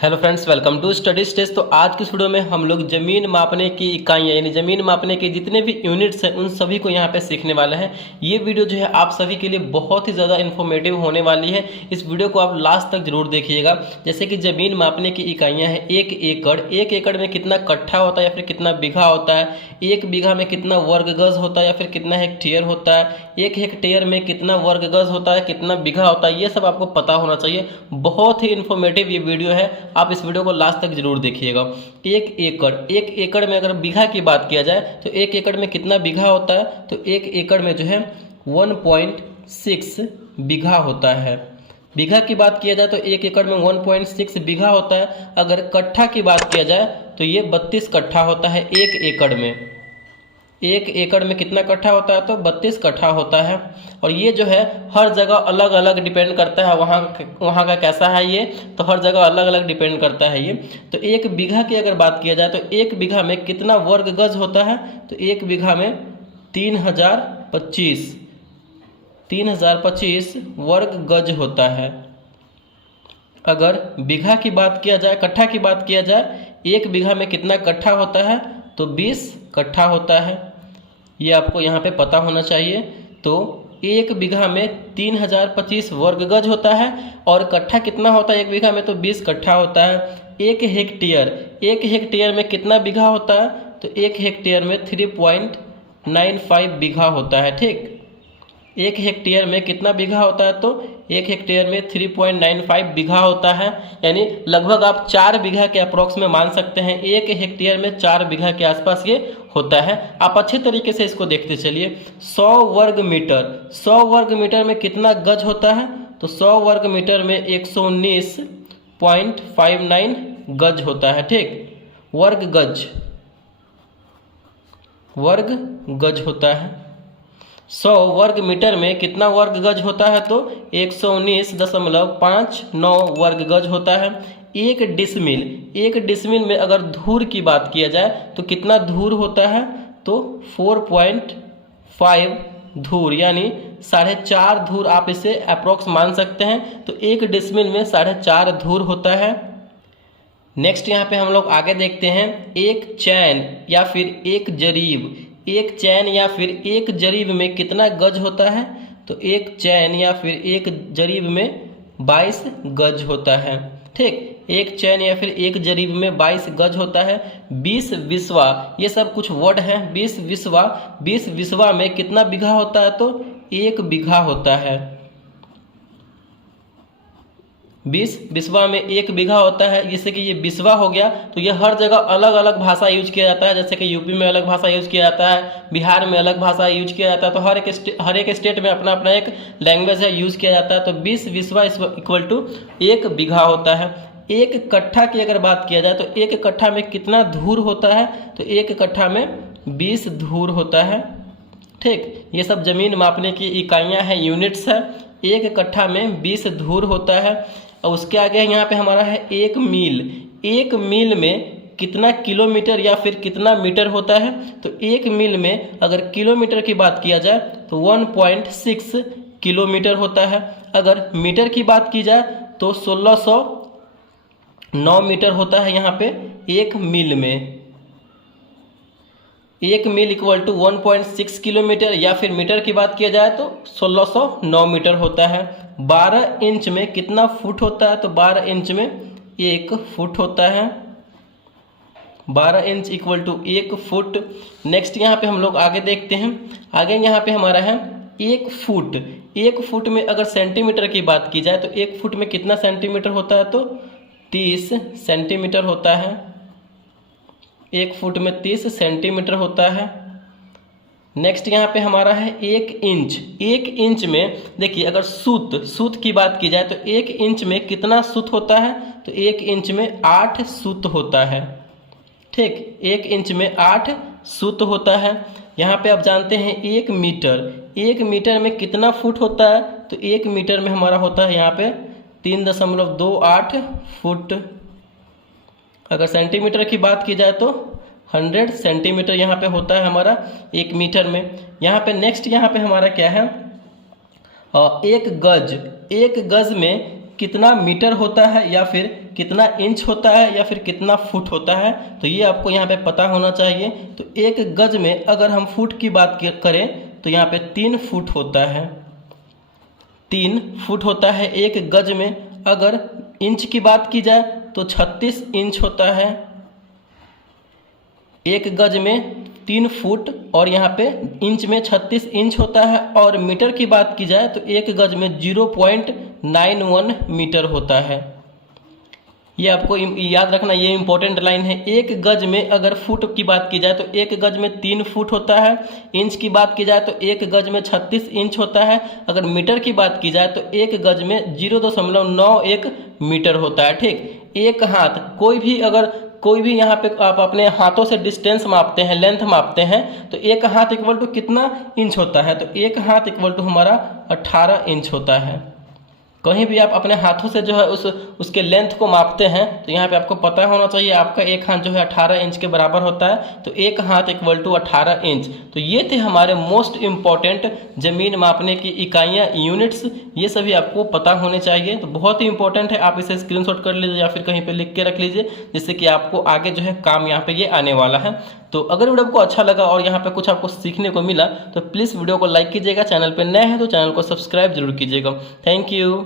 Hello friends, welcome to study stage. तो आज की वीडियो में हम लोग ज़मीन मापने की इकाइयाँ यानी ज़मीन मापने के जितने भी यूनिट्स हैं उन सभी को यहाँ पे सीखने वाले हैं। ये वीडियो जो है आप सभी के लिए बहुत ही ज़्यादा इन्फॉर्मेटिव होने वाली है। इस वीडियो को आप लास्ट तक जरूर देखिएगा। जैसे कि ज़मीन मापने की इकाइयाँ हैं एक एकड़ में कितना कट्ठा होता है या फिर कितना बीघा होता है, एक बीघा में कितना वर्ग गज होता है या फिर कितना हेक्टेयर होता है, एक हेक्टेयर में कितना वर्ग गज होता है, कितना बीघा होता है, ये सब आपको पता होना चाहिए। बहुत ही इन्फॉर्मेटिव ये वीडियो है, आप इस वीडियो को लास्ट तक जरूर देखिएगा। एक एकड़ में अगर बीघा की बात किया जाए तो एक एकड़ में कितना बीघा होता है, तो एक एकड़ में जो है 1.6 बीघा होता है। बीघा की बात किया जाए तो एक एकड़ में 1.6 बीघा होता है। अगर कट्ठा की बात किया जाए तो ये 32 कट्ठा होता है एक एकड़ में। एक एकड़ में कितना कट्ठा होता है, तो 32 कट्ठा होता है। और ये जो है हर जगह अलग अलग डिपेंड करता है, वहाँ का कैसा है ये, तो हर जगह अलग अलग डिपेंड करता है ये। तो एक बीघा की अगर बात किया जाए तो एक बीघा में कितना वर्ग गज होता है, तो एक बीघा में 3025 वर्ग गज होता है। अगर बीघा की बात किया जाए, कट्ठा की बात किया जाए, एक बीघा में कितना कट्ठा होता है, तो 20 कट्ठा होता है। ये आपको यहाँ पे पता होना चाहिए। तो एक बीघा में 3025 वर्ग गज होता है और कट्ठा कितना होता है एक बीघा में, तो 20 कट्ठा होता है। एक हेक्टेयर में कितना बीघा होता है, तो एक हेक्टेयर में 3.95 बीघा होता है। ठीक, एक हेक्टेयर में कितना बीघा होता है, तो एक हेक्टेयर में 3.95 बीघा होता है। यानी लगभग आप 4 बीघा के अप्रोक्स में मान सकते हैं, एक हेक्टेयर में 4 बीघा के आसपास ये होता है। आप अच्छे तरीके से इसको देखते चलिए। 100 वर्ग मीटर में कितना गज होता है, तो 100 वर्ग मीटर में 119.59 गज होता है। ठीक, वर्ग गज होता है। 100 वर्ग मीटर में कितना वर्ग गज होता है, तो 119.59 वर्ग गज होता है। एक डिसमिल में अगर धूर की बात किया जाए तो कितना धूर होता है, तो 4.5 धूर, यानी 4.5 धूर आप इसे अप्रोक्स मान सकते हैं। तो एक डिसमिल में 4.5 धूर होता है। नेक्स्ट यहाँ पे हम लोग आगे देखते हैं, एक चैन या फिर एक जरीब में कितना गज होता है, तो एक चैन या फिर एक जरीब में 22 गज होता है। ठीक, एक चैन या फिर एक जरीब में 22 गज होता है। 20 विस्वा, ये सब कुछ वर्ड हैं। 20 विस्वा में कितना बीघा होता है, तो एक बीघा होता है। 20 बिस्वा में एक बीघा होता है। जैसे कि ये बिस्वा हो गया, तो ये हर जगह अलग अलग भाषा यूज किया जाता है। जैसे कि यूपी में अलग भाषा यूज किया जाता है, बिहार में अलग भाषा यूज किया जाता है। तो हर एक स्टेट में अपना अपना एक लैंग्वेज है, यूज किया जाता है। तो 20 बिस्वा इक्वल टू एक बीघा होता है। एक कट्ठा की अगर बात किया जाए तो एक कट्ठा में कितना धूर होता है, तो एक कट्ठा में 20 धूर होता है। ठीक, ये सब जमीन मापने की इकाइयाँ हैं, यूनिट्स है। एक कट्ठा में 20 धूर होता है। और उसके आगे यहाँ पे हमारा है एक मील में कितना किलोमीटर या फिर कितना मीटर होता है, तो एक मील में अगर किलोमीटर की बात किया जाए तो 1.6 किलोमीटर होता है। अगर मीटर की बात की जाए तो 1609 मीटर होता है यहाँ पे एक मील में। एक मील इक्वल टू 1.6 किलोमीटर, या फिर मीटर की बात किया जाए तो 1609 मीटर होता है। 12 इंच में कितना फुट होता है, तो 12 इंच में 1 फुट होता है। 12 inch equal to 1 foot. Next यहाँ पे हम लोग आगे देखते हैं। आगे यहाँ पे हमारा है 1 फुट। 1 फुट में अगर सेंटीमीटर की बात की जाए तो 1 फुट में कितना सेंटीमीटर होता है, तो 30 सेंटीमीटर होता है। 1 फुट में 30 सेंटीमीटर होता है। नेक्स्ट यहाँ पे हमारा है 1 इंच। 1 इंच में देखिए, अगर सूत की बात की जाए तो 1 इंच में कितना सूत होता है, तो 1 इंच में 8 सूत होता है। ठीक, 1 इंच में 8 सूत होता है। यहाँ पे आप जानते हैं 1 मीटर में कितना फुट होता है, तो 1 मीटर में हमारा होता है यहाँ पे 3.28 फुट। अगर सेंटीमीटर की बात की जाए तो 100 सेंटीमीटर यहाँ पे होता है हमारा 1 मीटर में। यहाँ पे नेक्स्ट यहाँ पे हमारा क्या है, एक गज में कितना मीटर होता है या फिर कितना इंच होता है या फिर कितना फुट होता है, तो ये आपको यहाँ पे पता होना चाहिए। तो 1 गज में अगर हम फुट की बात करें तो यहाँ पे 3 फुट होता है, 3 फुट होता है 1 गज में। अगर इंच की बात की जाए तो 36 इंच होता है 1 गज में 3 फुट, और यहाँ पे इंच में 36 इंच होता है। और मीटर की बात की जाए तो 1 गज में 0.91 मीटर होता है। ये आपको याद रखना, ये इंपॉर्टेंट लाइन है। 1 गज में अगर फुट की बात की जाए तो 1 गज में 3 फुट होता है, इंच की बात की जाए तो 1 गज में 36 इंच होता है। अगर मीटर की बात की जाए तो 1 गज में 0.91 मीटर होता है। ठीक, एक हाथ कोई भी यहाँ पे आप अपने हाथों से डिस्टेंस मापते हैं, लेंथ मापते हैं, तो एक हाथ इक्वल टू कितना इंच होता है, तो एक हाथ इक्वल टू हमारा 18 इंच होता है। कहीं भी आप अपने हाथों से जो है उसके लेंथ को मापते हैं तो यहाँ पे आपको पता होना चाहिए आपका एक हाथ जो है 18 इंच के बराबर होता है, तो एक हाथ इक्वल टू 18 इंच। तो ये थे हमारे मोस्ट इम्पॉर्टेंट ज़मीन मापने की इकाइयाँ, यूनिट्स, ये सभी आपको पता होने चाहिए। तो बहुत ही इंपॉर्टेंट है, आप इसे स्क्रीनशॉट कर लीजिए या फिर कहीं पर लिख के रख लीजिए, जिससे कि आपको आगे जो है काम यहाँ पर ये आने वाला है। तो अगर वीडियो आपको अच्छा लगा और यहाँ पे कुछ आपको सीखने को मिला तो प्लीज़ वीडियो को लाइक कीजिएगा, चैनल पर नए हैं तो चैनल को सब्सक्राइब जरूर कीजिएगा। Thank you.